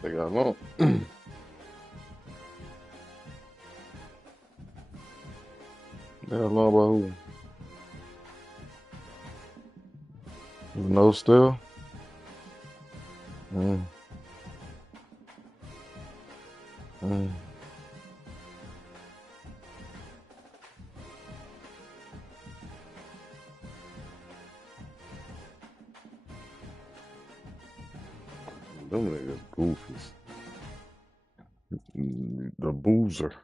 They got long. They got long about who? No, still. Mm, mm. Them niggas goofies. The boozer.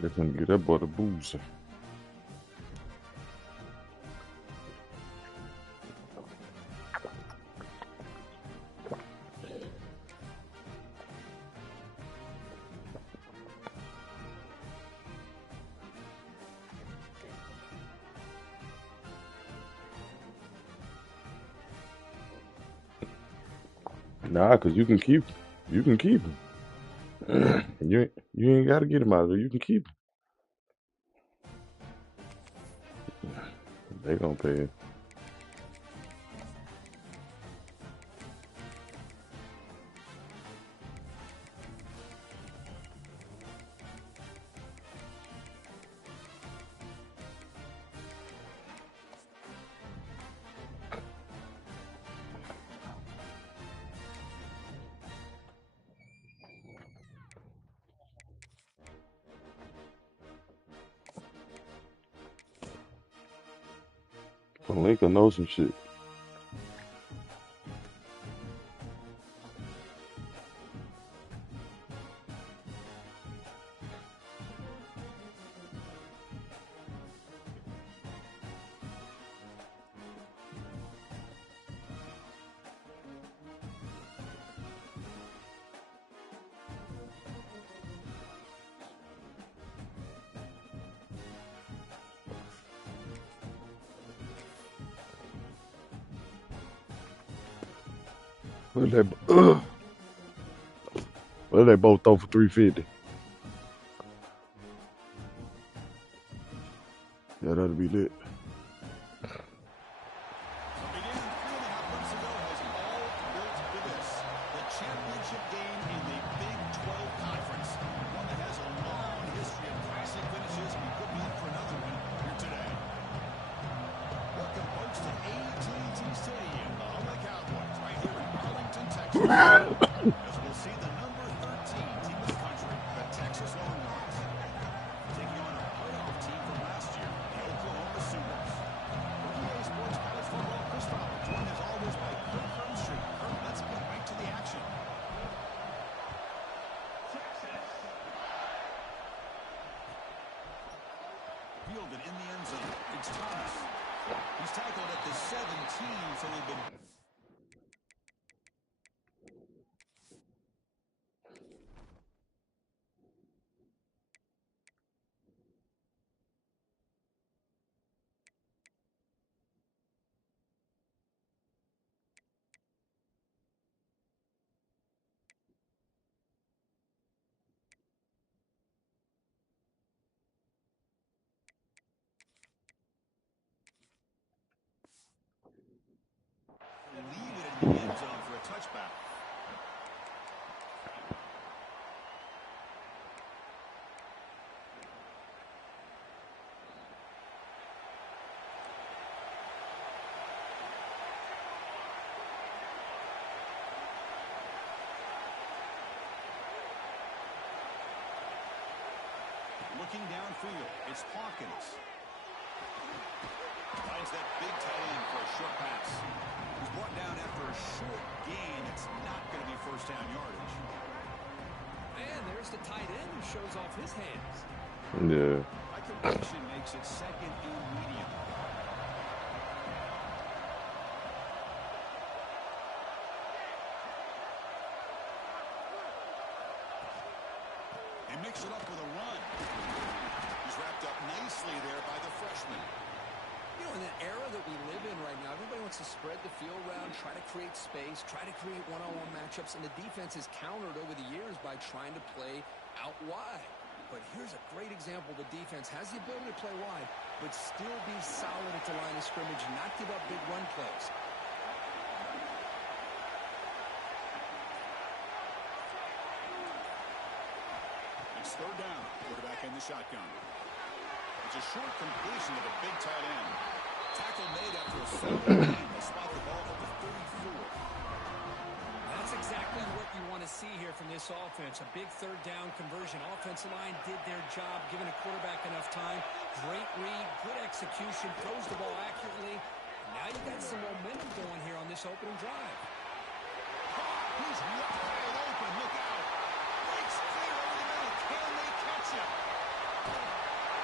They gonna get that boy the boozer. Nah, cause you can keep. You can keep him. You ain't gotta get him out of there. You can keep him. They gonna pay him. Palinka knows some shit. What they, what they both throw for 350? Yeah, that'll be lit. Fielded in the end zone. It's Thomas. He's tackled at the 17, so he'll be... leave it in the end zone for a touchback. Looking downfield, it's Hawkins. Finds that big tight end for a short pass. He's brought down after a short gain. It's not going to be first down yardage. And there's the tight end who shows off his hands. Yeah. High completion makes it second and medium. They mix it up with a run. He's wrapped up nicely there by the freshman. You know, in the era that we live in right now, everybody wants to spread the field around, try to create space, try to create one-on-one matchups, and the defense has countered over the years by trying to play out wide. But here's a great example. The defense has the ability to play wide, but still be solid at the line of scrimmage and not give up big run plays. It's third down. Quarterback in the shotgun. It's a short completion of a big tight end. Tackle made after a solid game. They spot the ball at the 34. That's exactly what you want to see here from this offense. A big third down conversion. Offensive line did their job, giving a quarterback enough time. Great read, good execution, throws the ball accurately. Now you got some momentum going here on this opening drive. He's wide open. Look out. Breaks clear over the middle. Can they catch him?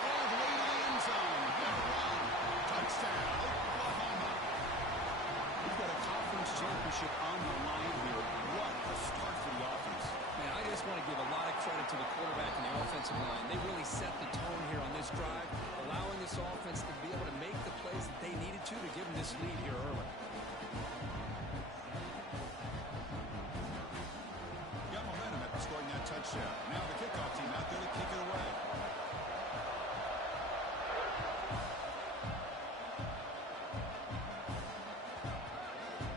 All the way to the end zone. Never run. Touchdown, Oklahoma. We've got a conference championship on the line here. What a start for the offense. Man, I just want to give a lot of credit to the quarterback and the offensive line. They really set the tone here on this drive, allowing this offense to be able to make the plays that they needed to give them this lead here early. Got momentum after scoring that touchdown. Now the kickoff team out there to kick it away.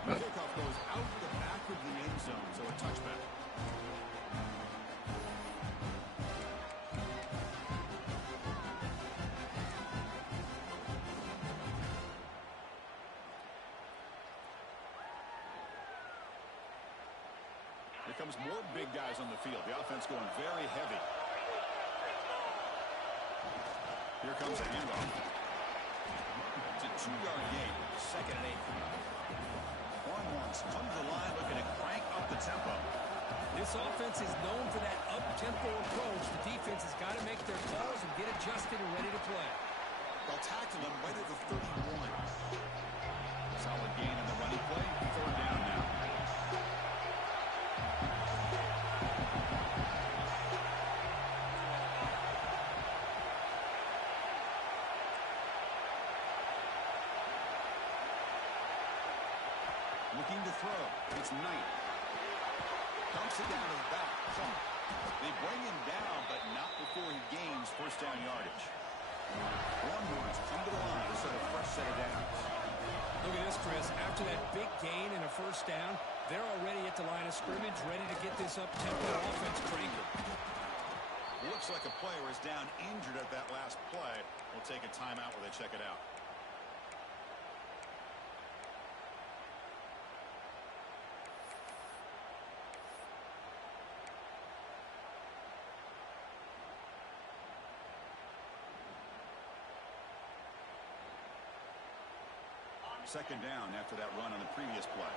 The kickoff goes out the back of the end zone, so a touchback. Here comes more big guys on the field. The offense going very heavy. Here comes a handoff. It's a 2-yard gain. Second and 8. Longhorns come to the line looking to crank up the tempo. This offense is known for that up-tempo approach. The defense has got to make their calls and get adjusted and ready to play. They'll tackle him right at the 31. Solid gain in the running play. Third down now. Looking to throw. It's Knight. Dumps it down to the back. They bring him down, but not before he gains first down yardage. Longhorns come to the line to set a fresh set of downs. Look at this, Chris. After that big gain and a first down, they're already at the line of scrimmage, ready to get this up-tempo offense cranking. Looks like a player is down injured at that last play. We'll take a timeout where they check it out. Second down after that run on the previous play.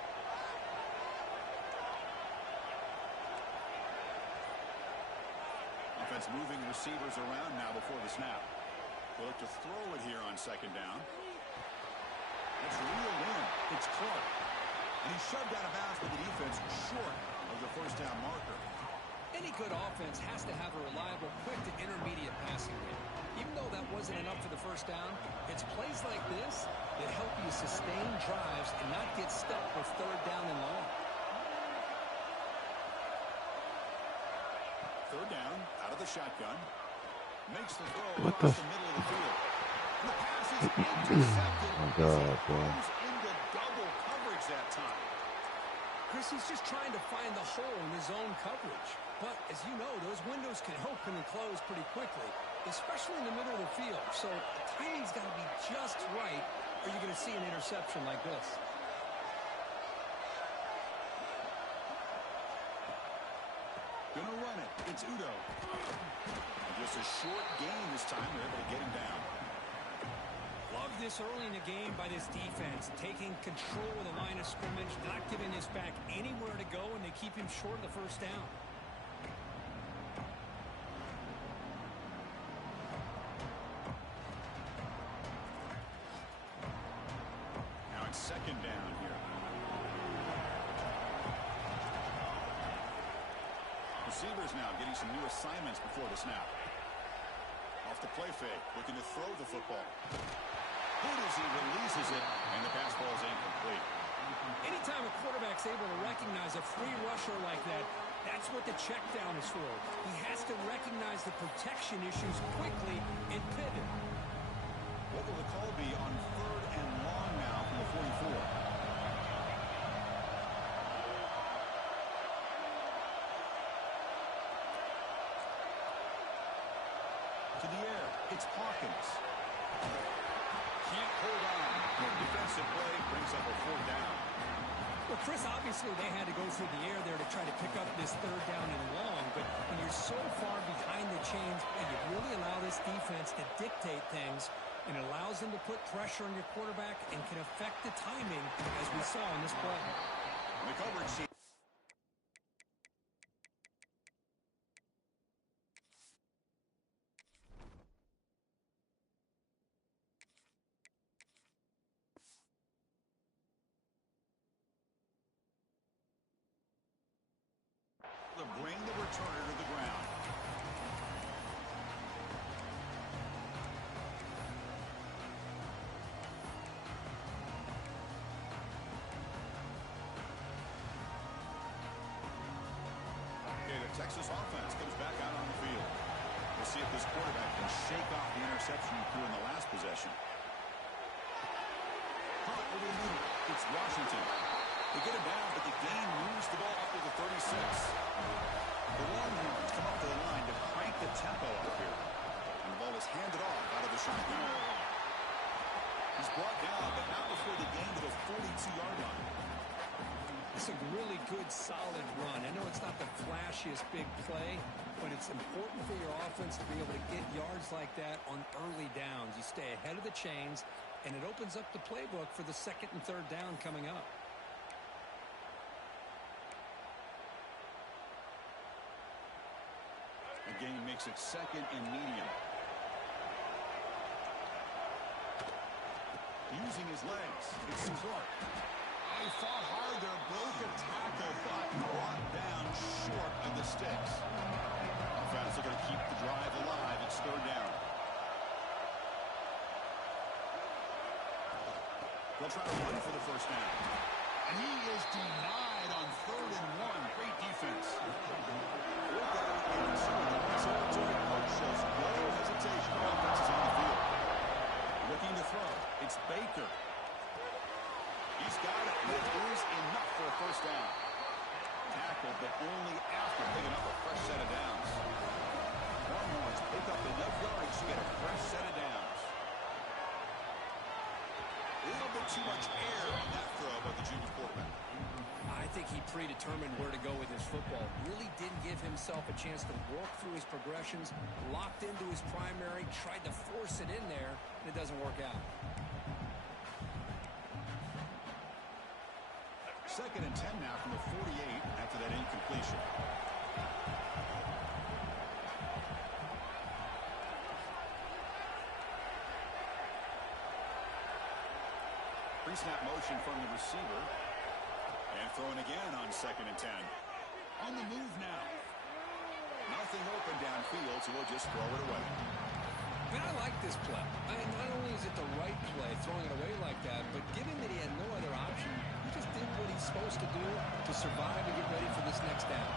Offense moving receivers around now before the snap. They'll look to throw it here on second down. That's reeled in. It's Clark. And he's shoved out of bounds with the defense short of the first down marker. Any good offense has to have a reliable, quick to intermediate passing game. Even though that wasn't enough for the first down, it's plays like this that help you sustain drives and not get stuck with third down and long. Third down, out of the shotgun. Makes the throw across the middle of the field. The pass is intercepted. Oh, God, bro. Comes into double coverage that time. Chris, he's just trying to find the hole in his own coverage. But, as you know, those windows can open and close pretty quickly, especially in the middle of the field. So, the timing's got to be just right, or you're going to see an interception like this. Gonna run it. It's Udo. Just a short gain this time. They're able to get him down. Love this early in the game by this defense, taking control of the line of scrimmage, not giving this back anywhere to go, and they keep him short of the first down. Now it's second down here. Receivers now getting some new assignments before the snap. Off the play fake, looking to throw the football. Good as he releases it, and the pass ball is incomplete. Anytime a quarterback's able to recognize a free rusher like that, that's what the check down is for. He has to recognize the protection issues quickly and pivot. What will the call be on third and long now from the 44? To the air. It's Hawkins. Can't hold on. Good defensive play. Brings up a 4th down. Well, Chris, obviously they had to go through the air there to try to pick up this 3rd down and long, but when you're so far behind the chains, you really allow this defense to dictate things, and it allows them to put pressure on your quarterback and can affect the timing, as we saw in this play. The coverage team. Bring the returner to the ground. Okay, the Texas offense comes back out on the field. We'll see if this quarterback can shake off the interception he threw in the last possession. Over the middle. It's Washington. They get it down, but the game moves the ball up to the 36. The Longhorns come up to the line to crank the tempo up here. And the ball is handed off out of the shotgun. He's brought down, but not before the gain to the 42-yard line. It's a really good, solid run. I know it's not the flashiest big play, but it's important for your offense to be able to get yards like that on early downs. You stay ahead of the chains, and it opens up the playbook for the 2nd and 3rd down coming up. The game makes it 2nd and medium. Using his legs, it's Clark. He fought hard there, broke a tackle, but brought down short of the sticks. Offense are going to keep the drive alive. It's 3rd down. They'll try to run for the 1st down. And he is denied on 3rd and 1. Great defense. 4th down and considerable territory. Coach shows no hesitation. Offense is on the field. Looking to throw. It's Baker. He's got it. That is enough for a 1st down. Tackle, but only after picking up a fresh set of downs. Longhorns pick up enough yards to get a fresh set of downs. A little bit too much air on that throw by the junior quarterback. I think he predetermined where to go with his football. Really didn't give himself a chance to work through his progressions, locked into his primary, tried to force it in there, and it doesn't work out. 2nd and 10 now from the 48 after that incompletion. Pre-snap motion from the receiver. And throwing again on 2nd and 10. On the move now. Nothing open downfield, so we'll just throw it away. Man, I like this play. Not only is it the right play, throwing it away like that, but given that he had no other option, he just did what he's supposed to do to survive and get ready for this next down.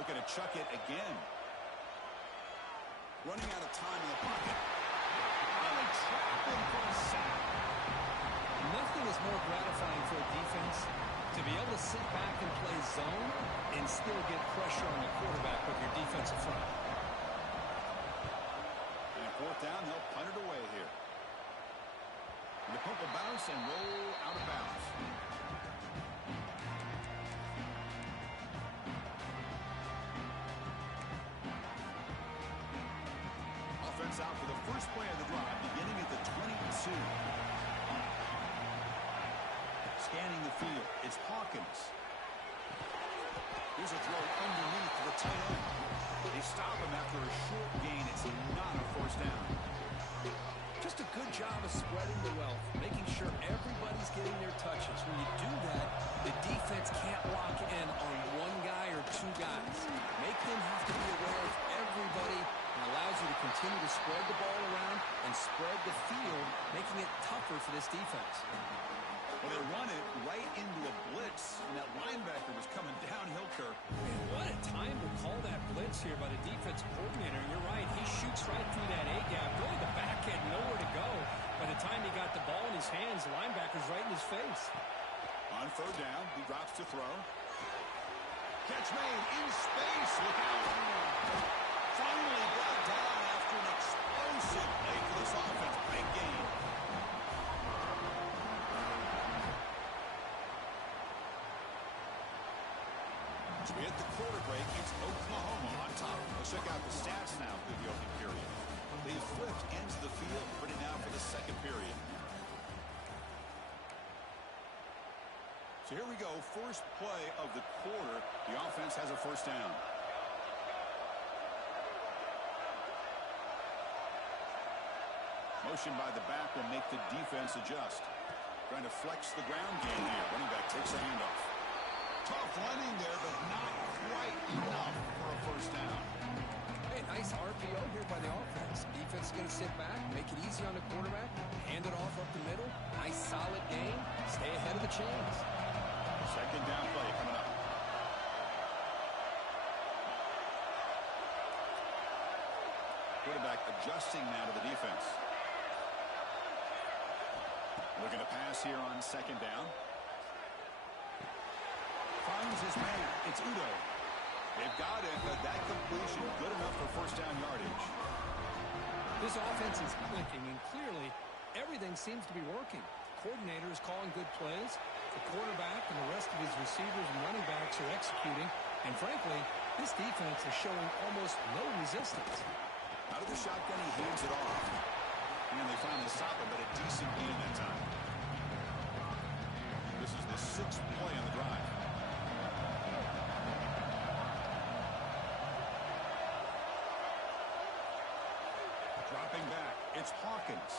Looking to chuck it again. Running out of time in the pocket. And they trap him for a sack. Nothing is more gratifying for a defense to be able to sit back and play zone and still get pressure on the quarterback with your defensive front. And 4th down, they'll punt it away here. And the punt will bounce and roll out of bounds. Offense out for the first play of the drive, beginning at the 22. Scanning the field, it's Hawkins. Here's a throw underneath the tight end. They stop him after a short gain. It's not a 1st down. Just a good job of spreading the wealth, making sure everybody's getting their touches. When you do that, the defense can't lock in on one guy or 2 guys. Make them have to be aware of everybody, and allows you to continue to spread the ball around and spread the field, making it tougher for this defense. Well, they run it right into a blitz, and that linebacker was coming downhill, Kirk. Man, what a time to call that blitz here by the defensive coordinator. You're right, he shoots right through that A-gap. Really, the back had nowhere to go. By the time he got the ball in his hands, the linebacker's right in his face. On third down, he drops to throw. Catch made in space. Look out. Finally brought down after an explosive play for this offense. Big game. As we hit the quarter break, it's Oklahoma on top. Let's check out the stats now through the opening period. They flipped ends of the field, ready now for the second period. So here we go, first play of the quarter. The offense has a first down. Motion by the back will make the defense adjust. Trying to flex the ground game here. Running back takes a handoff. Tough running there, but not quite enough for a first down. Hey, nice RPO here by the offense. Defense is going to sit back, make it easy on the quarterback, hand it off up the middle. Nice solid game. Stay ahead of the chains. Second down play coming up. Quarterback adjusting now to the defense. Looking to pass here on second down. Finds his man. It's Udo. They've got it, but that completion good enough for first down yardage. This offense is clicking, and clearly everything seems to be working. The coordinator is calling good plays. The quarterback and the rest of his receivers and running backs are executing. And frankly, this defense is showing almost no resistance. Out of the shotgun, he hands it off. And they finally stop him, but a decent gain that time. This is the sixth play on the drive. Dropping back, it's Hawkins.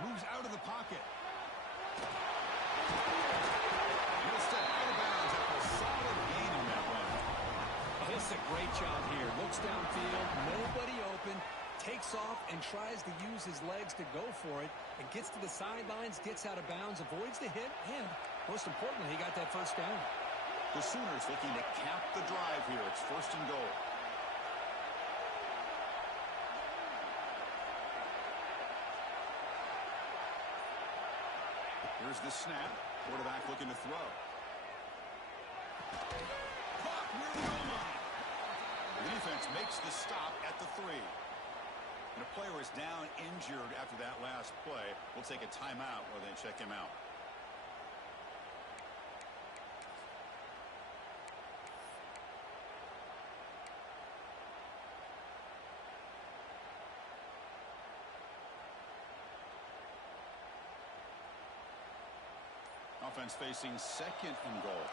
Moves out of the pocket. He'll step out of bounds after a solid gain on that run. Oh, this is a great job here. Looks downfield, nobody open, takes off and tries to use his legs to go for it, and gets to the sidelines, gets out of bounds, avoids the hit, and most importantly, he got that first down. The Sooners looking to cap the drive here. It's first and goal. Here's the snap. Quarterback looking to throw. Caught near the goal line. The defense makes the stop at the 3. And a player is down injured after that last play. We'll take a timeout or then check him out. Offense facing second and goal.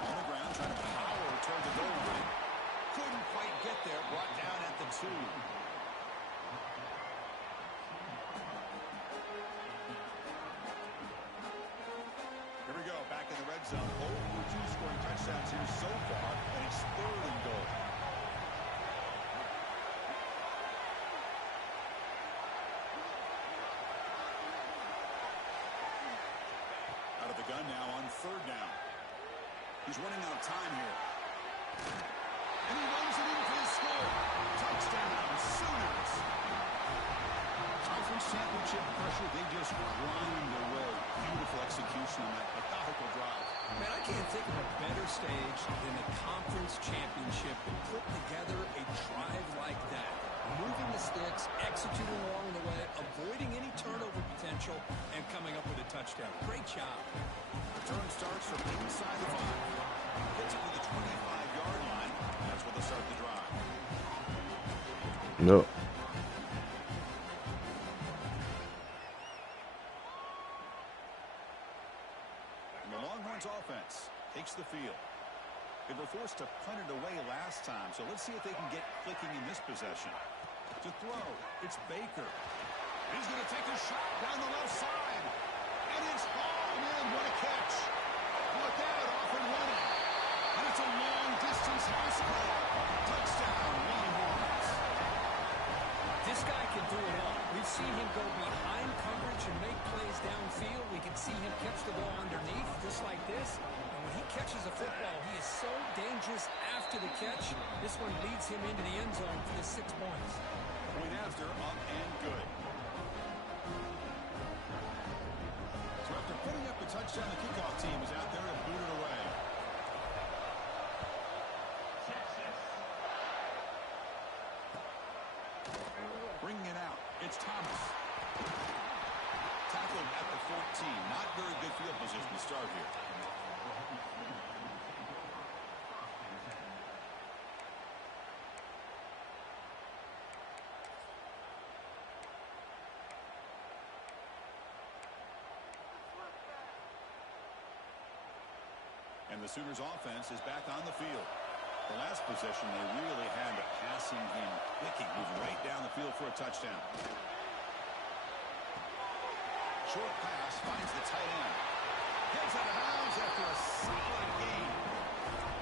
On the ground, trying to power toward the goal line. Couldn't quite get there. Brought down at the 2. Here we go. Back in the red zone. 0 for 2 scoring touchdowns here so far. And it's third and goal. Out of the gun now on third down. He's running out of time here. And he runs it in for the score. Touchdown, Sooners. Conference championship pressure, they just grind away. Beautiful execution on that methodical drive. Man, I can't think of a better stage than the conference championship to put together a drive like that. Moving the sticks, executing along the way, avoiding any turnover potential, and coming up with a touchdown. Great job. Return starts from inside the 5. Gets it to the 25-yard line. That's where they'll start the drive. No. And the Longhorns offense takes the field. They were forced to punt it away last time, so let's see if they can get clicking in this possession. To throw, it's Baker. He's going to take a shot down the left side. And it's hauled in. What a catch. Look out, off and running. And it's a long-distance house call. Touchdown, Longhorns. go behind coverage and make plays downfield. We can see him catch the ball underneath, just like this. And when he catches a football, he is so dangerous after the catch. This one leads him into the end zone for the 6 points. Point after, up and good. So after putting up the touchdown, the kickoff team is out there to boot it away. Bringing it out, it's Thomas. Tackled at the 14. Not very good field position to start here. And the Sooners offense is back on the field. The last possession, they really had a passing game clicking, moved right down the field for a touchdown. Short pass finds the tight end. Gets out of bounds after a solid gain.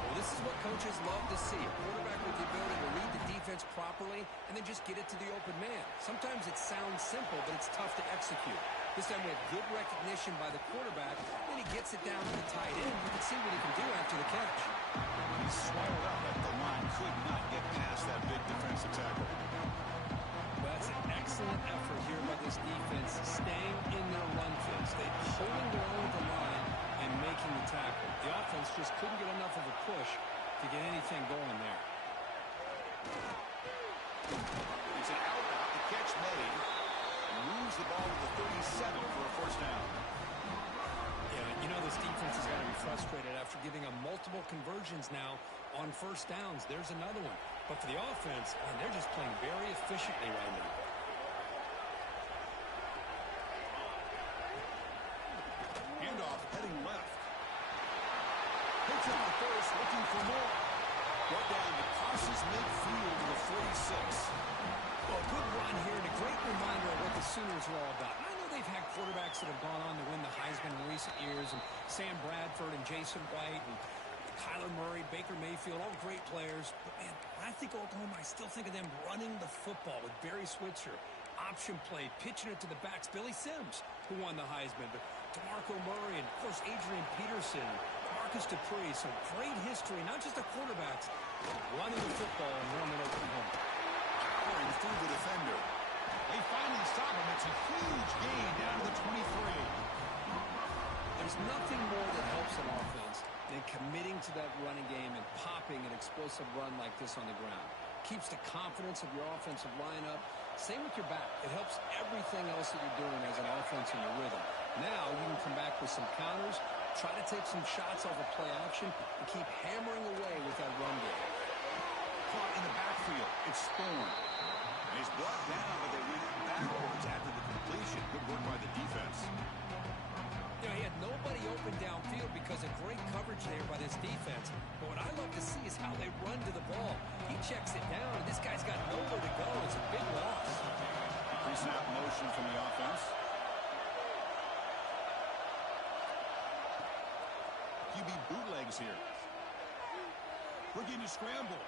Well, this is what coaches love to see. A quarterback with the ability to read the defense properly and then just get it to the open man. Sometimes it sounds simple, but it's tough to execute. This time we have good recognition by the quarterback. Then he gets it down to the tight end. You can see what he can do after the catch. He's swallowed up at the line. Could not get past that big defensive tackle. Well, that's an excellent effort here by this defense, staying in their run fits. They holding their own at the line and making the tackle. The offense just couldn't get enough of a push to get anything going there. It's an out route. The catch made. Moves the ball to the 37 for a first down. Yeah, you know this defense has got to be frustrated after giving them multiple conversions now on first downs. There's another one. But for the offense, man, they're just playing very efficiently right now. Handoff heading left. Picks up the first, looking for more. Brought down to crosses midfield to the 46. Well, good run here and a great reminder of what the Sooners are all about. I know they've had quarterbacks that have gone on to win the Heisman in recent years, and Sam Bradford and Jason White and Kyler Murray, Baker Mayfield, all great players. But, man, when I think of Oklahoma, I still think of them running the football with Barry Switzer. Option play, pitching it to the backs. Billy Sims, who won the Heisman, but DeMarco Murray and, of course, Adrian Peterson, Marcus Dupree. So great history, not just the quarterbacks, but running the football in Norman, Oklahoma. Powering through the defender. They finally stop him. It's a huge gain down to the 23. There's nothing more that helps an offense than committing to that running game and popping an explosive run like this on the ground. Keeps the confidence of your offensive lineup. Same with your back. It helps everything else that you're doing as an offense in your rhythm. Now you can come back with some counters, try to take some shots off of play action, and keep hammering away with that run game. Caught in the backfield. It's Thorne. And he's brought down, but they went backwards after the completion. Good work by the defense. You know, he had nobody open downfield because of great coverage there by this defense. But what I love to see is how they run to the ball. He checks it down, and this guy's got nowhere to go. It's a big loss. Pre-snap motion from the offense. QB bootlegs here. Looking to scramble.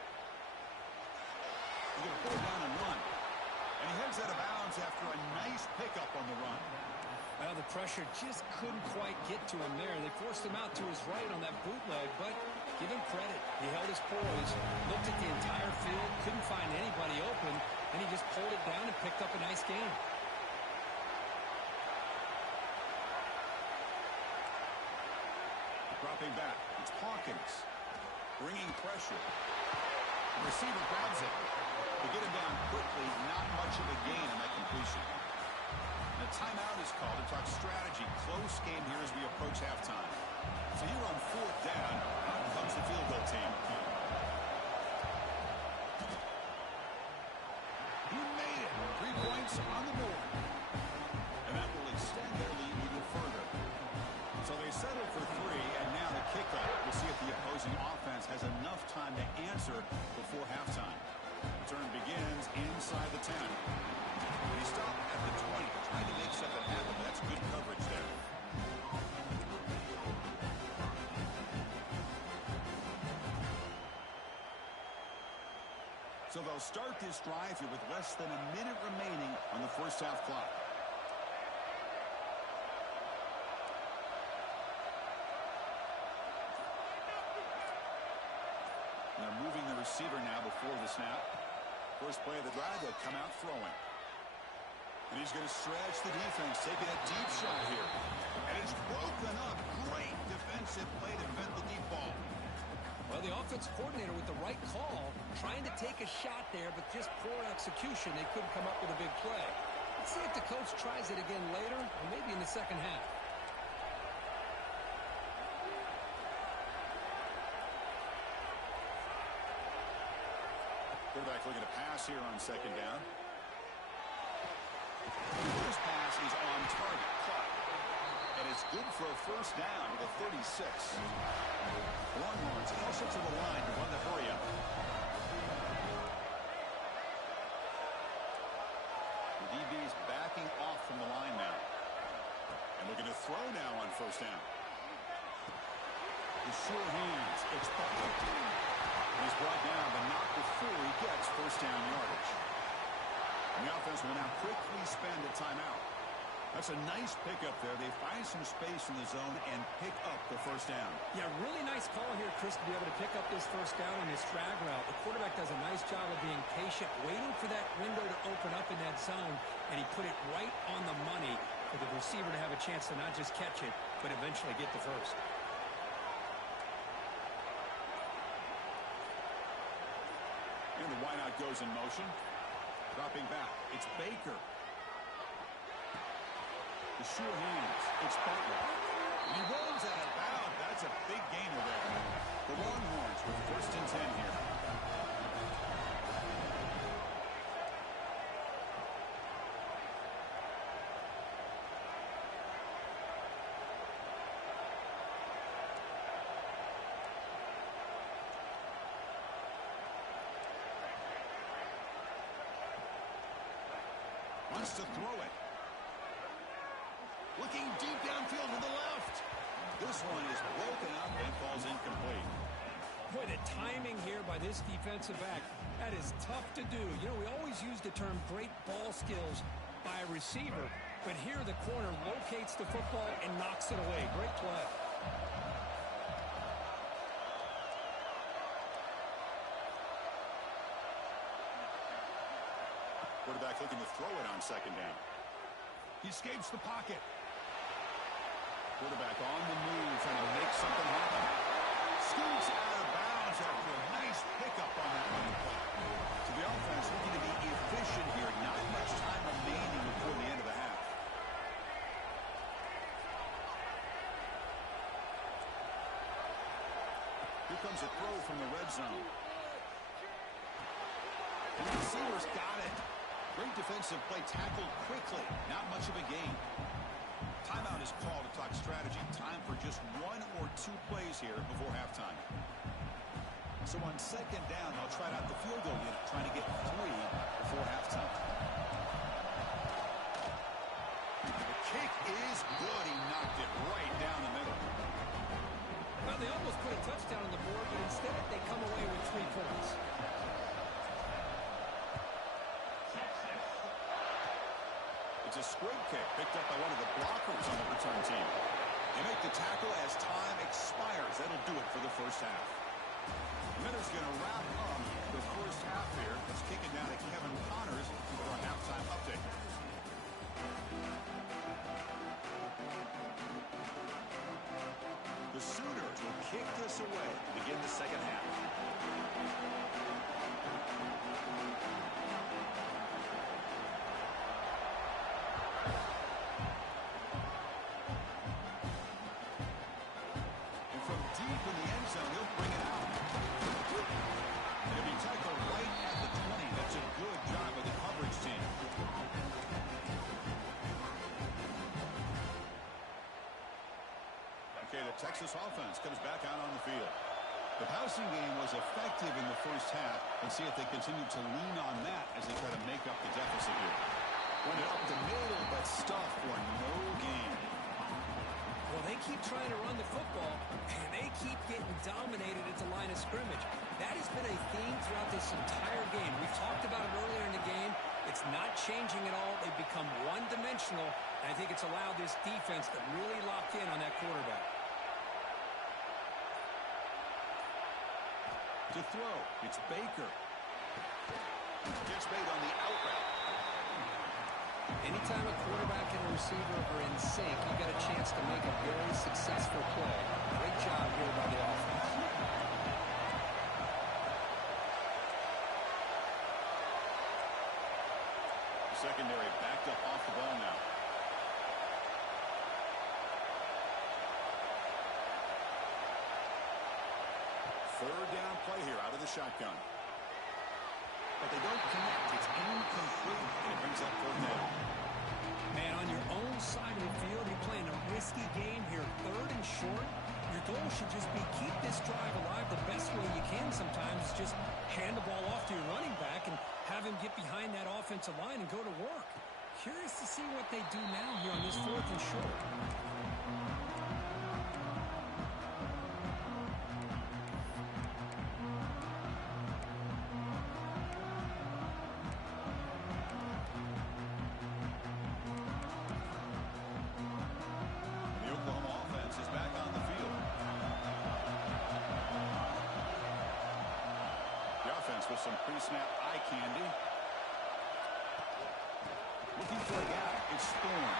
He's going to pull it down and run. And he heads out of bounds after a nice pickup on the run. Well, the pressure just couldn't quite get to him there. They forced him out to his right on that bootleg, but give him credit. He held his poise, looked at the entire field, couldn't find anybody open, and he just pulled it down and picked up a nice gain. Dropping back. It's Hawkins. Bringing pressure. The receiver grabs it. They get him down quickly. Not much of a gain on that completion. And a timeout is called to talk strategy. Close game here as we approach halftime. So here on fourth down, out comes the field goal team. He made it. 3 points on the board. And that will extend their lead even further. So they settled for 3, and now the kickoff. We'll see if the opposing offense has enough time to answer before halftime. Return begins inside the 10. He stopped at the 20, trying to make something happen. That's good coverage there. So they'll start this drive here with less than a minute remaining on the first half clock. receiver now before the snap. First play of the drive, they'll come out throwing. And he's going to stretch the defense, taking a deep shot here. And it's broken up. Great defensive play to defend the deep ball. Well, the offensive coordinator with the right call, trying to take a shot there, but just poor execution. They couldn't come up with a big play. Let's see if the coach tries it again later, or maybe in the second half. Quarterback looking to pass here on second down. This pass is on target, caught. And it's good for a first down to the 36. Longhorns also to the line to run the hurry up. The DB's backing off from the line now. And looking to throw now on first down. The sure hands. It's Butler. And he's brought down, but not before he gets first down yardage. And the offense will now quickly spend a timeout. That's a nice pickup there. They find some space in the zone and pick up the first down. Yeah, really nice call here, Chris, to be able to pick up this first down on this drag route. The quarterback does a nice job of being patient, waiting for that window to open up in that zone, and he put it right on the money for the receiver to have a chance to not just catch it, but eventually get the first. And the wideout goes in motion. Dropping back. It's Baker. The sure hands. It's Butler. And he rolls out of bounds. That's a big gainer there. The Longhorns with first and 10 here. Wants to throw it. Looking deep downfield to the left. This one is broken up and falls incomplete. Boy, the timing here by this defensive back, that is tough to do. You know, we always use the term great ball skills by a receiver, but here the corner locates the football and knocks it away. Great play. Quarterback looking to throw it on second down. He escapes the pocket. Quarterback on the move, trying to make something happen. Scoots out of bounds after a nice pickup on that running play. So the offense looking to be efficient here. Not much time remaining before the end of the half. Here comes a throw from the red zone. And the receiver's got it. Great defensive play, tackled quickly. Not much of a gain. Timeout is called to talk strategy. Time for just one or two plays here before halftime. So on second down, they'll try out the field goal unit, trying to get 3 before halftime. The kick is good. He knocked it right down the middle. Well, they almost put a touchdown on the board, but instead they come away with 3 points. It's a squib kick picked up by one of the blockers on the return team. They make the tackle as time expires. That'll do it for the first half. Miller's going to wrap up the first half here. Let's kick it down to Kevin Connors for our halftime update. The Sooners will kick this away to begin the second half. Deep in the end zone, he'll bring it out. And he'll be tackled right at the 20. That's a good job of the coverage team. Okay, the Texas offense comes back out on the field. The passing game was effective in the first half. Let's see if they continue to lean on that as they try to make up the deficit here. Went up the middle, but stuffed for no gain. Well, they keep trying to run the football, and they keep getting dominated at the line of scrimmage. That has been a theme throughout this entire game. We talked about it earlier in the game. It's not changing at all. They've become one-dimensional, and I think it's allowed this defense to really lock in on that quarterback. To throw, it's Baker. Gets made on the out route. Anytime a quarterback and a receiver are in sync, you got a chance to make a very successful play. Great job here by the offense. Secondary backed up off the ball now. Third down play here out of the shotgun. But they don't connect. It's incomplete, and it brings up fourth down. Man, on your own side of the field, you're playing a risky game here. Third and short. Your goal should just be keep this drive alive the best way you can sometimes. Just hand the ball off to your running back and have him get behind that offensive line and go to work. Curious to see what they do now here on this fourth and short. The Oklahoma offense is back on the field. The offense with some pre-snap eye candy. Looking for a gap. It's Storm.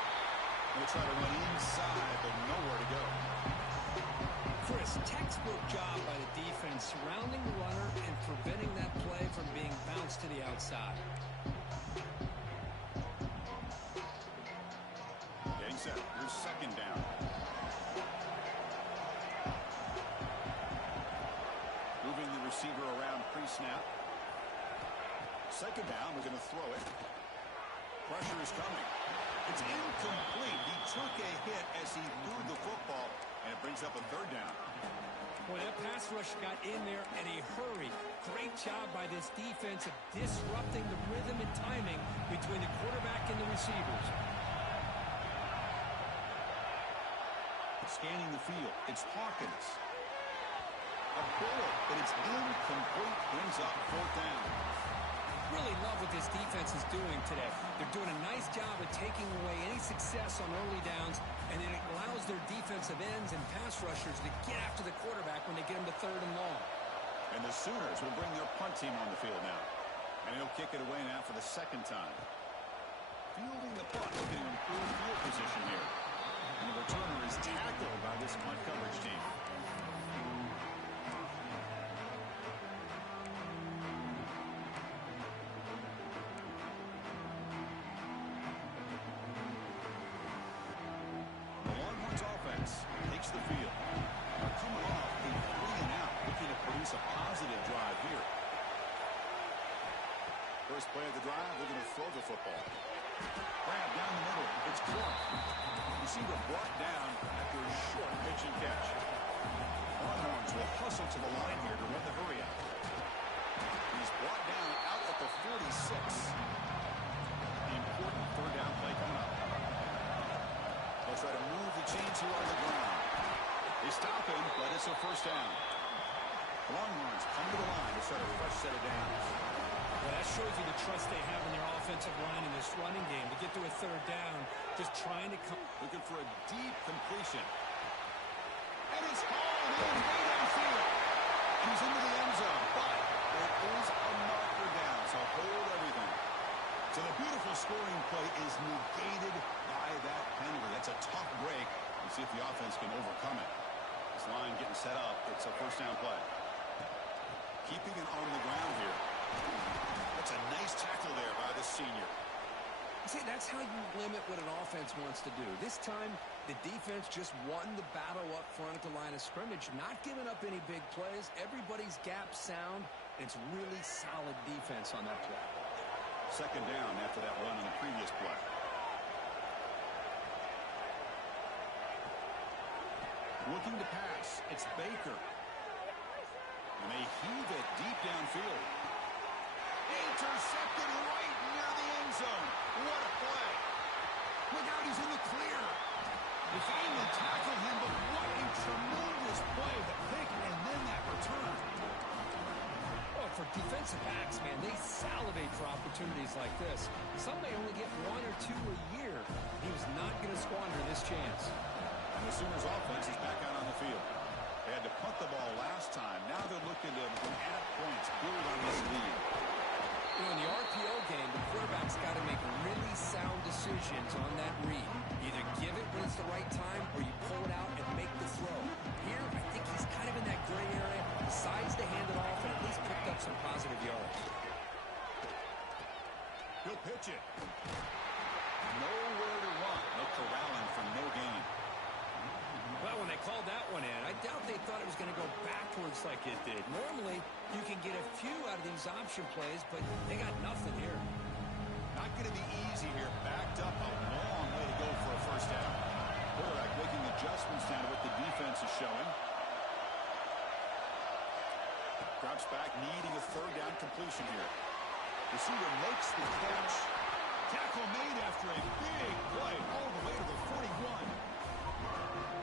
They'll try to run inside, but nowhere to go. Chris, textbook job by the defense surrounding the runner and preventing that play from being bounced to the outside. Getting set. Here's second down. Moving the receiver around pre-snap. Second down. We're going to throw it. Pressure is coming. It's incomplete. He took a hit as he threw the football, and it brings up a third down. Boy, that pass rush got in there in a hurry. Great job by this defense of disrupting the rhythm and timing between the quarterback and the receivers. Scanning the field. It's Hawkins. A bullet, but it's incomplete. Brings up fourth down. Really love what this defense is doing today. They're doing a nice job of taking away any success on early downs, and then it allows their defensive ends and pass rushers to get after the quarterback when they get him to third and long. And the Sooners will bring their punt team on the field now. And he'll kick it away now for the second time. Fielding the punt, looking to improve field position here. And the returner is tackled by this punt coverage team. The Longhorns offense takes the field. They're coming off a 3-and-out, looking to produce a positive drive here. First play of the drive, we're going to throw the football. Grab down the middle. It's Clark. Receiver brought down after a short pitch and catch. Longhorns will hustle to the line here to run the hurry out. He's brought down out at the 46. The important third down play coming up. They'll try to move the chains here on the ground. They stop him, but it's a first down. The Longhorns come to the line to start a fresh set of downs. Well, that shows you the trust they have in their offensive line in this running game to get to a third down, just trying to come. Looking for a deep completion. And it's hauled in way downfield. He's into the end zone, but there is a marker down, so hold everything. So the beautiful scoring play is negated by that penalty. That's a tough break. Let's see if the offense can overcome it. This line getting set up. It's a first down play. Keeping it on the ground here. That's a nice tackle there by the senior. See, that's how you limit what an offense wants to do. This time, the defense just won the battle up front at the line of scrimmage, not giving up any big plays. Everybody's gap sound. It's really solid defense on that play. Second down after that run on the previous play. Looking to pass. It's Baker. And they heave it deep downfield. Intercepted right near the end zone. What a play. Look out, he's in the clear. They finally tackled him, but what a tremendous play. The pick and then that return. Oh, for defensive backs, man, they salivate for opportunities like this. Some may only get one or two a year. He was not going to squander this chance. And the Sooners offense is back out on the field. They had to punt the ball last time. Now they're looking to add points, build on this lead. You know, in the RPO game, the quarterback's got to make really sound decisions on that read. Either give it when it's the right time or you pull it out and make the throw. Here, I think he's kind of in that gray area, decides to hand it off and at least picked up some positive yards. He'll pitch it. Nowhere to run. No corralling for no gain. Well, when they called that one in, I doubt they thought it was going to go backwards like it did. Normally, you can get a few out of these option plays, but they got nothing here. Not going to be easy here. Backed up a long way to go for a first down. Quarterback making adjustments down to what the defense is showing. Drops back, needing a third down completion here. Receiver makes the catch. Tackle made after a big play all the way to the 41.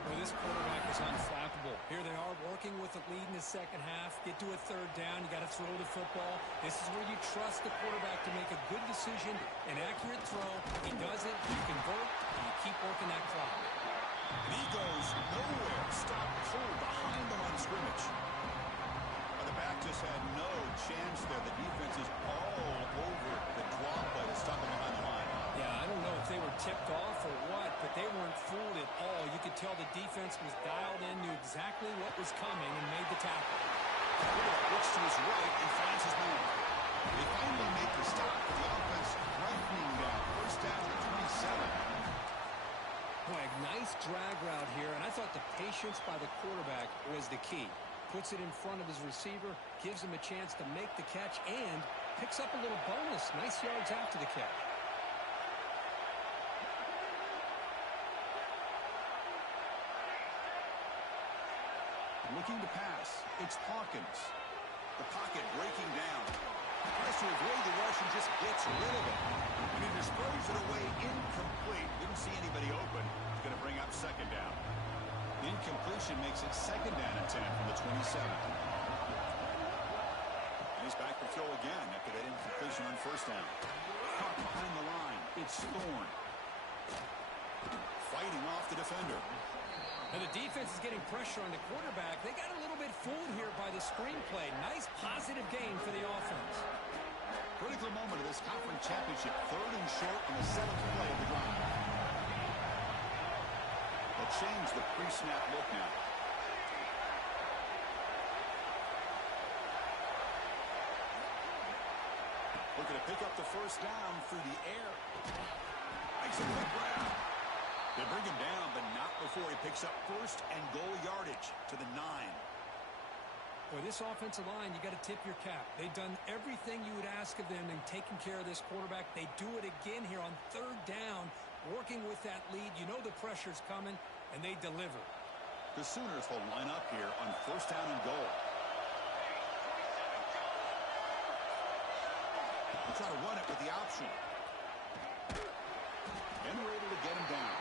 Well, this quarterback is unflappable. Here they are working with the lead in the second half. Get to a third down. You got to throw the football. This is where you trust the quarterback to make a good decision, an accurate throw. He does it. You convert, and you keep working that clock. And he goes nowhere. Stop cold behind the line of scrimmage. Well, the back just had no chance there. The defense is all over the draw play to stop him behind the line. Yeah, I don't know if they were tipped off or what, but they weren't fooled at all. You could tell the defense was dialed in, knew exactly what was coming, and made the tackle. Looks to his right and finds his man. They finally make the stop. The offense frightening down. First down at 27. Boy, a nice drag route here, and I thought the patience by the quarterback was the key. Puts it in front of his receiver, gives him a chance to make the catch, and picks up a little bonus. Nice yards after the catch. Looking to pass. It's Hawkins. The pocket breaking down. Tries to avoid the rush and just gets rid of it. And he just throws it away incomplete. Didn't see anybody open. It's going to bring up second down. Incompletion makes it second down and 10 from the 27. And he's back to throw again after that incompletion on first down. Caught behind the line. It's Thorne. Fighting off the defender. And the defense is getting pressure on the quarterback. They got a little bit fooled here by the screenplay. Nice positive gain for the offense. Critical moment of this conference championship. Third and short in the seventh play of the drive. They'll change the pre-snap look now. Looking to pick up the first down through the air. Makes a quick grab. They bring him down, but not before he picks up first and goal yardage to the 9. Boy, this offensive line, you got to tip your cap. They've done everything you would ask of them in taking care of this quarterback. They do it again here on third down, working with that lead. You know the pressure's coming, and they deliver. The Sooners will line up here on first down and goal. They'll try to run it with the option. And we're able to get him down.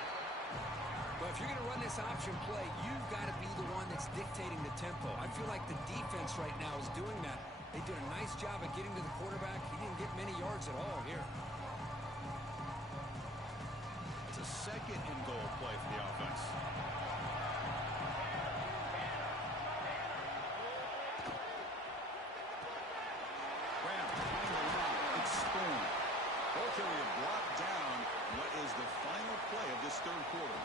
But if you're going to run this option play, you've got to be the one that's dictating the tempo. I feel like the defense right now is doing that. They did a nice job of getting to the quarterback. He didn't get many yards at all here. It's a second and goal play for the offense. Graham behind the line. It's Thorne. Ball carrier brought down. What is the final play of this third quarter?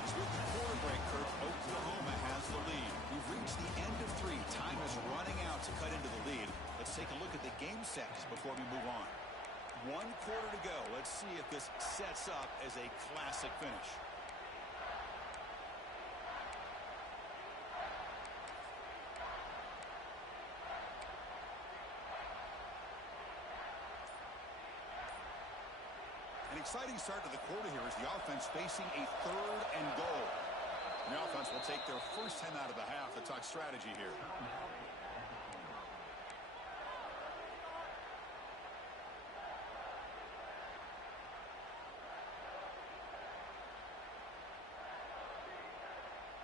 As with the quarter break, Kirk, Oklahoma has the lead. We've reached the end of 3. Time is running out to cut into the lead. Let's take a look at the game sets before we move on. 1 quarter to go. Let's see if this sets up as a classic finish. An exciting start to the quarter here as the offense facing a third and goal. And the offense will take their first 10 out of the half to talk strategy here.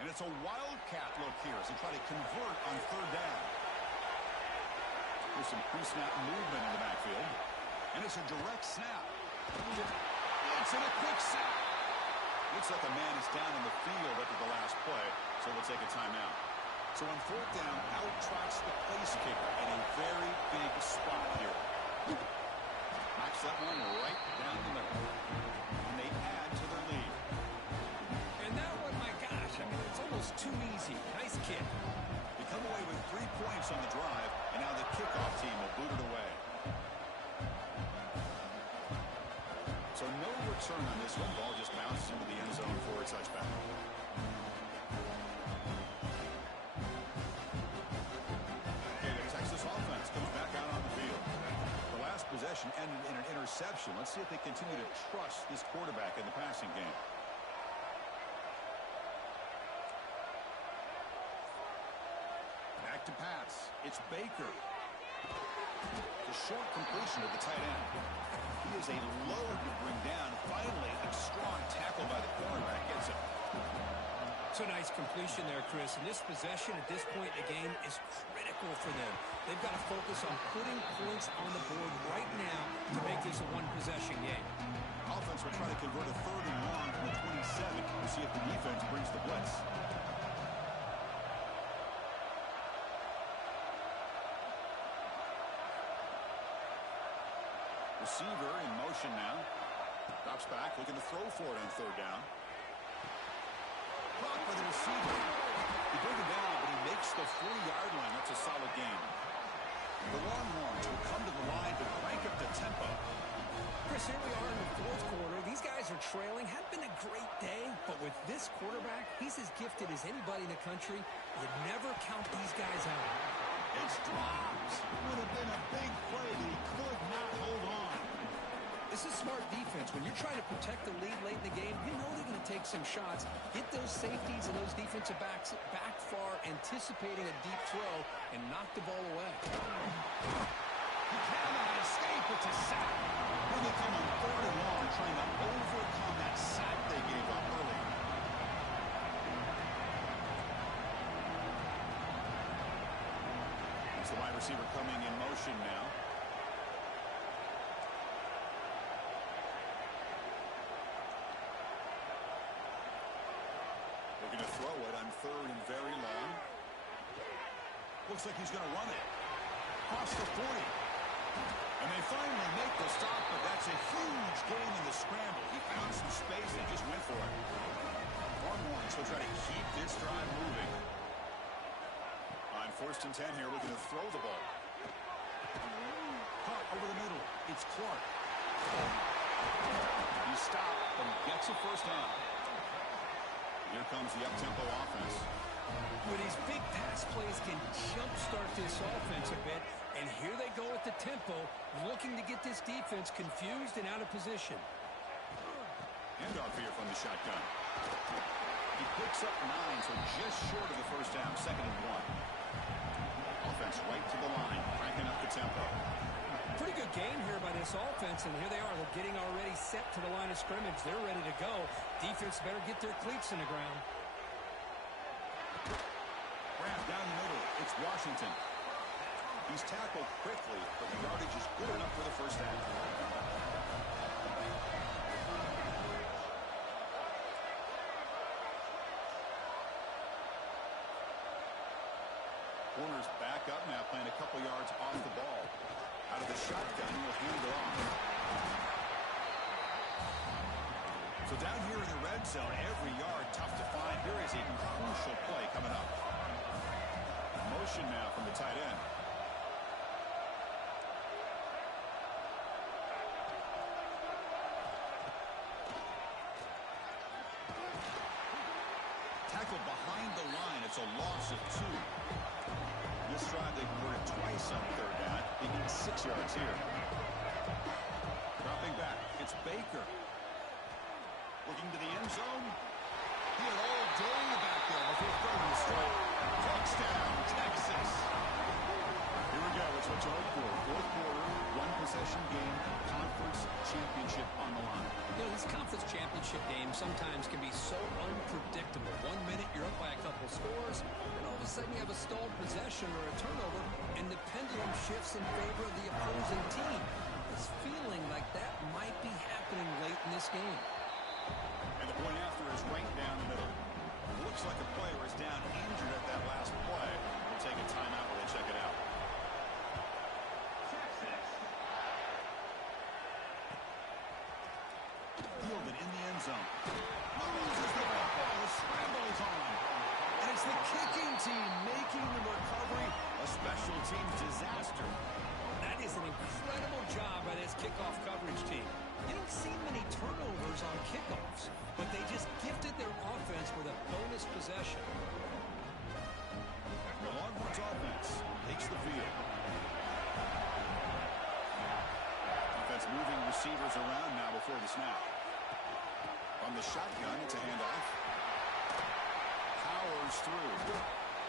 And it's a wildcat look here as they try to convert on third down. There's some pre-snap movement in the backfield. And it's a direct snap. It's in a quick sack. It's Looks like a man is down in the field after the last play, so we'll take a timeout. So on fourth down, out trots the place kicker in a very big spot here. Knocks that one right down the middle. And they add to their lead. And that one, my gosh, I mean, it's almost too easy. Nice kick. They come away with 3 points on the drive, and now the kickoff team will boot it away. So no return on this one. Ball just bounces into the end zone for a touchback. Okay, the Texas offense comes back out on the field. The last possession ended in an interception. Let's see if they continue to trust this quarterback in the passing game. Back to pass. It's Baker. The short completion to the tight end. He is a load to bring down. Finally, a strong tackle by the cornerback gets him. It's a nice completion there, Chris. And this possession at this point in the game is critical for them. They've got to focus on putting points on the board right now to make this a one-possession game. Offense will try to convert a 3rd and long from the 27. We'll see if the defense brings the blitz. Receiver in motion now. Drops back, looking to throw for it on 3rd down. Caught by the receiver. He bring it down, but he makes the 40-yard line. That's a solid game. The Longhorns will come to the line to crank up the tempo. Chris, here we are in the 4th quarter. These guys are trailing. Had been a great day, but with this quarterback, he's as gifted as anybody in the country. You never count these guys out. It's dropped. Would have been a big play that he could not hold on. This is smart defense. When you're trying to protect the lead late in the game, you know they're going to take some shots, get those safeties and those defensive backs back far, anticipating a deep throw, and knock the ball away. He cannot escape. It's a sack. Here they come on 3rd and long, trying to overcome that sack they gave up early. It's the wide receiver coming in motion now. Looking to throw it on 3rd and very long. Looks like he's going to run it. Across the 40. And they finally make the stop, but that's a huge gain in the scramble. He found some space and just went for it. Longhorns will try to keep this drive moving. On 1st and 10 here, looking to throw the ball. Caught over the middle. It's Clark. He stopped, but he gets a 1st down. Here comes the up-tempo offense. With these big pass plays can jumpstart this offense a bit, and here they go at the tempo, looking to get this defense confused and out of position. Handoff here from the shotgun. He picks up 9, so just short of the 1st down, 2nd and 1. Offense right to the line, cranking up the tempo. Pretty good game here by this offense, and here they are. They're getting already set to the line of scrimmage. They're ready to go. Defense better get their cleats in the ground. Grab down the middle. It's Washington. He's tackled quickly, but the yardage is good enough for the 1st down. Corners back up now, playing a couple yards off the ball. Out of the shotgun, will hand it off. So down here in the red zone, every yard tough to find. Here is a crucial play coming up. Motion now from the tight end. Tackled behind the line. It's a loss of 2. This drive, they converted twice on 3rd down. They need 6 yards here. Dropping back. It's Baker. Looking to the end zone. He had all day back there before throwing the strike. Touchdown, Texas. Here we go. It's what you hope for. 4th quarter, 1-possession game, conference championship on the line. You know, these conference championship games sometimes can be so unpredictable. 1 minute you're up by a couple scores, and all of a sudden you have a stalled possession or a turnover, and the pendulum shifts in favor of the opposing team. It's feeling like that might be happening late in this game. And the point after is Looks like a player is down injured at that last play. We'll take a timeout while they check it out. Fielded in the end zone. Loses the football. The scramble is on. And it's the kicking team making the recovery A special teams disaster. That is an incredible job by this kickoff coverage team. You don't see many turnovers on kickoffs, but they just gifted their offense with a bonus possession. The Longhorns offense takes the field. Defense moving receivers around now before the snap. On the shotgun, it's a handoff. Powers through.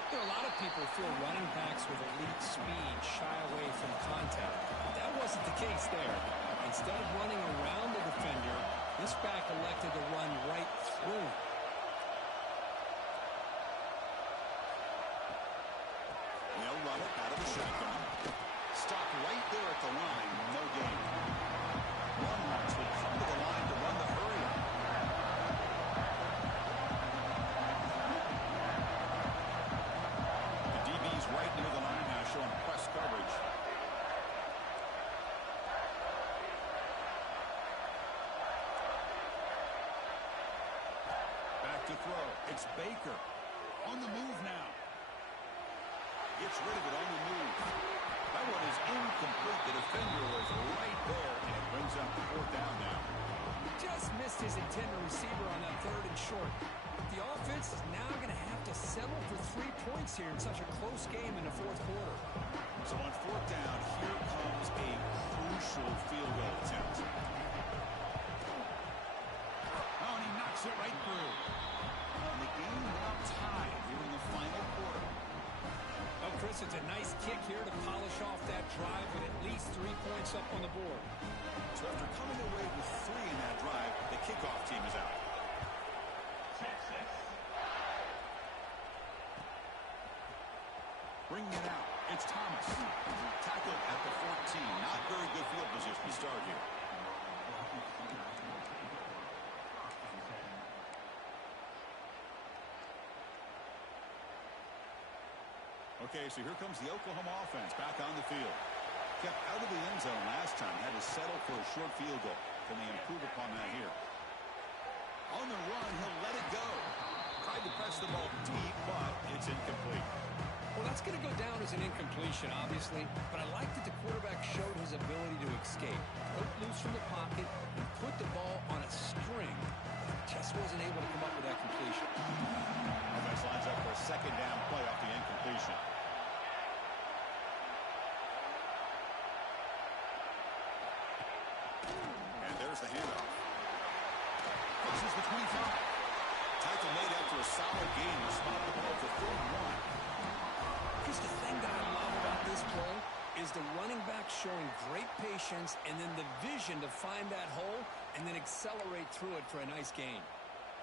You know, a lot of people feel running backs with elite speed shy away from contact. But that wasn't the case there. Instead of running around the defender, this back elected to run right through him. They'll run it out of the shotgun. Stop right there at the line. No gain. Longhorns will come to the line to run the hurry. The DB's right near the line now, showing press coverage. Back to throw. It's Baker. On the move now. Gets rid of it on the move. That one is incomplete. The defender was right there, and it brings up the fourth down now. Just missed his intended receiver on that third and short. The offense is now going to have to settle for 3 points here in such a close game in the fourth quarter. So on fourth down, here comes a crucial field goal attempt. Oh, and he knocks it right through. And the game now tied here in the final quarter. Oh, Chris, it's a nice kick here to polish off that drive with at least 3 points up on the board. So after coming away with 3 in that drive, the kickoff team is out. Bringing it out, it's Thomas. Tackled at the 14. Not very good field position to start here. Okay, so here comes the Oklahoma offense back on the field. Kept out of the end zone last time. Had to settle for a short field goal. Can they improve upon that here? On the run, he'll let it go. Tried to press the ball deep, but it's incomplete. Well, that's going to go down as an incompletion, obviously, but I like that the quarterback showed his ability to escape. Broke loose from the pocket and put the ball on a string. Just wasn't able to come up with that completion. Offense lines up for a second down play off the incompletion. And there's the handoff. This is the 25. Tackle made after a solid game to spot the ball for 31. Here's the thing that I love about this play is the running back showing great patience and then the vision to find that hole and then accelerate through it for a nice gain.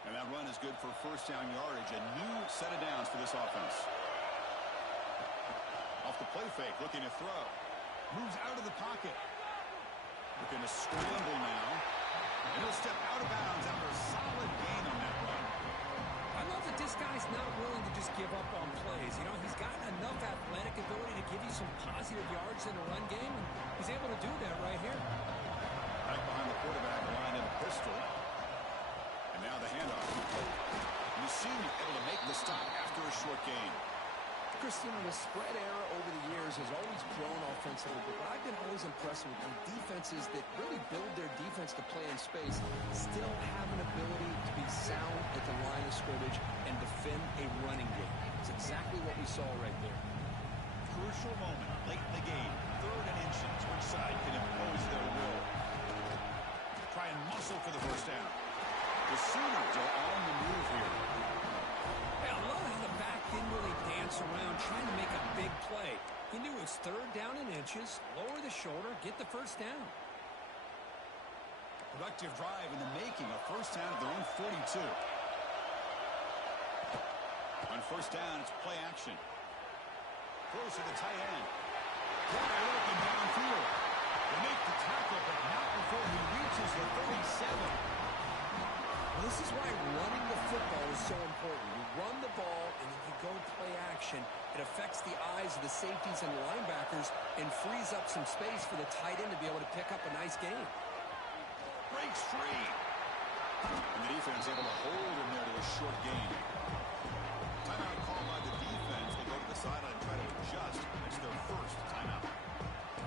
And that run is good for first down yardage. A new set of downs for this offense. Off the play fake, looking to throw. Moves out of the pocket. Looking to scramble now. And he'll step out of bounds after a solid gain on that run. I love that this guy's not willing to just give up on plays. You know, he's got enough athletic ability to give you some positive yards in the run game, and he's able to do that right here. Back behind the quarterback, line in a pistol. And now the handoff. You seem able to make the stop after a short gain. Christian, the spread era over the years has always grown offensively, but I've been always impressed with the defenses that really build their defense to play in space, still have an ability to be sound at the line of scrimmage and defend a running game. It's exactly what we saw right there. Crucial moment late in the game. 3rd and inches. Which side can impose their will? Try and muscle for the first down. The Sooners are on the move here. Hey, I love how the back didn't really dance around trying to make a big play. He knew it was 3rd down in inches, lower the shoulder, get the first down. Productive drive in the making. A first down at their own 42. On first down, it's play action. Throws to the tight end. Wide open downfield. They make the tackle, but not before he reaches the 37. Well, this is why running the football is so important. You run the ball, and then you go play action. It affects the eyes of the safeties and linebackers and frees up some space for the tight end to be able to pick up a nice gain. Breaks free. And the defense able to hold him there to a short gain. Timeout call by the defense. They go to the sideline and try to adjust. It's their first timeout.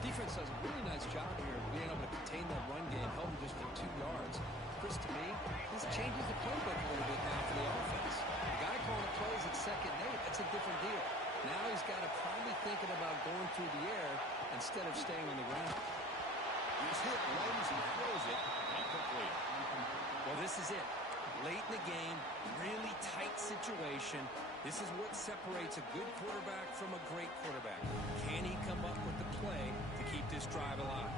Defense does a really nice job here of being able to contain that run game, held him just for 2 yards. Chris, to me, this changes the playbook a little bit now for the offense. The guy calling the plays at second and 8, that's a different deal. Now he's got to probably thinking about going through the air instead of staying on the ground. He's hit right as he throws it. Incomplete. Well, this is it. Late in the game, really tight situation. This is what separates a good quarterback from a great quarterback. Can he come up with the play to keep this drive alive?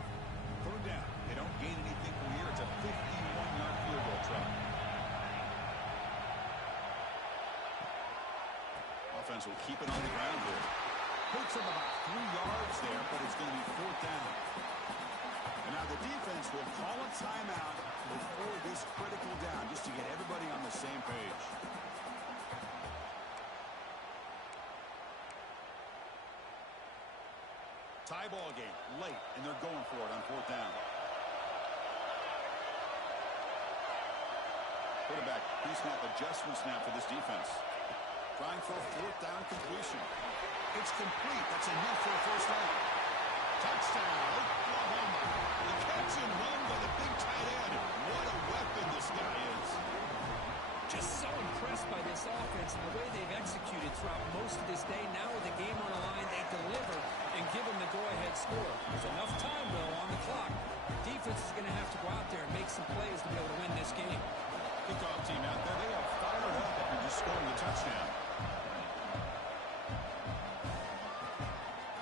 Third down. They don't gain anything from here. It's a 51-yard field goal try. Offense will keep it on the ground here. Hurts him about 3 yards there, but it's going to be fourth down. And now the defense will call a timeout before this critical down, just to get everybody on the same page. Tie ball game late, and they're going for it on fourth down. Quarterback pre-snap adjustment snap for this defense. Trying for a fourth down completion. It's complete. That's enough for a first down. Touchdown, Oklahoma. The catch and run by the big tight end. What a weapon this guy is. Just so impressed by this offense and the way they've executed throughout most of this day. Now with the game on the line, they deliver and give them the go-ahead score. There's enough time, though, on the clock. The defense is going to have to go out there and make some plays to be able to win this game. Kickoff team out there. They are fired up after just scoring the touchdown.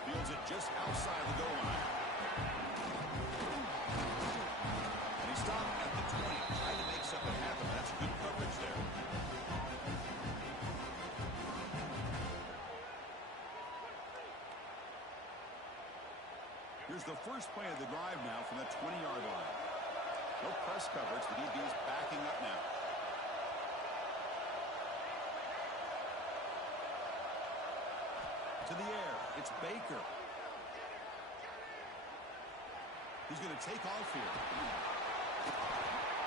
Fields it just outside the goal line. And he stopped at the 20. Trying to make something happen. That's good coverage there. Here's the first play of the drive now from the 20-yard line. No press coverage. The DB's backing up now. To the air. It's Baker. He's going to take off here.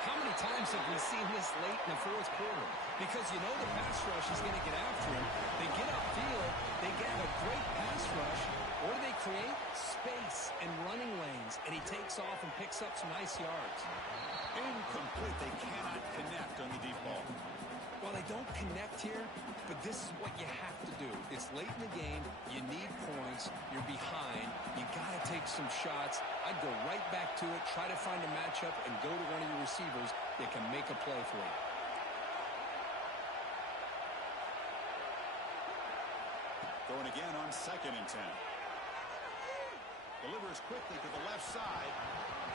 How many times have we seen this late in the fourth quarter? Because you know the pass rush is going to get after him. They get upfield. They get a great pass rush. Or they create space and running lanes, and he takes off and picks up some nice yards. Incomplete. They cannot connect on the deep ball. Well, they don't connect here, but this is what you have to do. It's late in the game. You need points. You're behind. You got to take some shots. I'd go right back to it, try to find a matchup, and go to one of your receivers that can make a play for you. Going again on 2nd and 10. Delivers quickly to the left side,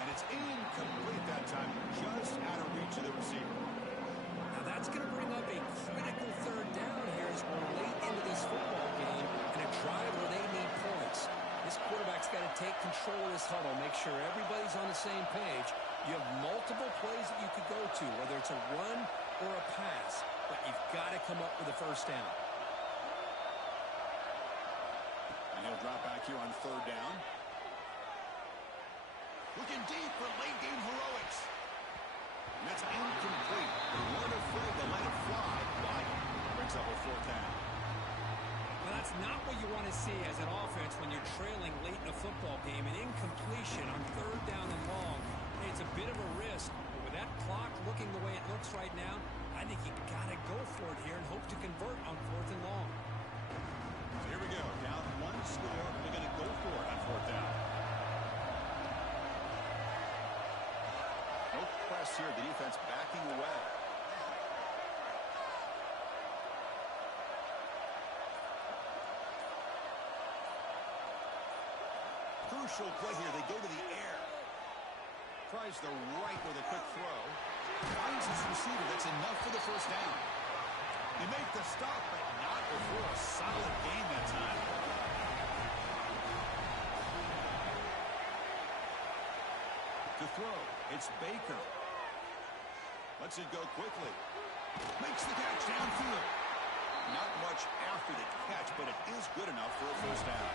and it's incomplete that time, just out of reach of the receiver. Now that's going to bring up a critical third down here as we're late into this football game and a drive where they need points. This quarterback's got to take control of this huddle, make sure everybody's on the same page. You have multiple plays that you could go to, whether it's a run or a pass, but you've got to come up with a first down. And he'll drop back here on third down. Looking deep for late game heroics. And that's incomplete. They weren't afraid to let it fly, but brings up a fourth down. Well, that's not what you want to see as an offense when you're trailing late in a football game. An incompletion on third down and long. Hey, it's a bit of a risk, but with that clock looking the way it looks right now, I think you got to go for it here and hope to convert on fourth and long. So here we go. Down one score. They're going to go for it on fourth down. No press here. The defense backing away. Crucial play here. They go to the air. Tries the right with a quick throw. Finds his receiver. That's enough for the first down. They make the stop, but not before a solid gain that time. To throw, it's Baker. Lets it go quickly. Makes the catch downfield. Not much after the catch, but it is good enough for a first down.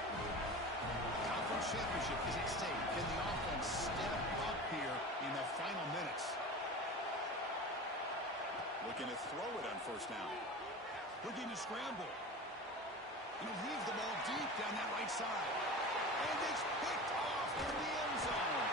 Conference championship is at stake. Can the offense step up here in the final minutes? Looking to throw it on first down. Looking to scramble. And he'll leave the ball deep down that right side. And it's picked off in the end zone.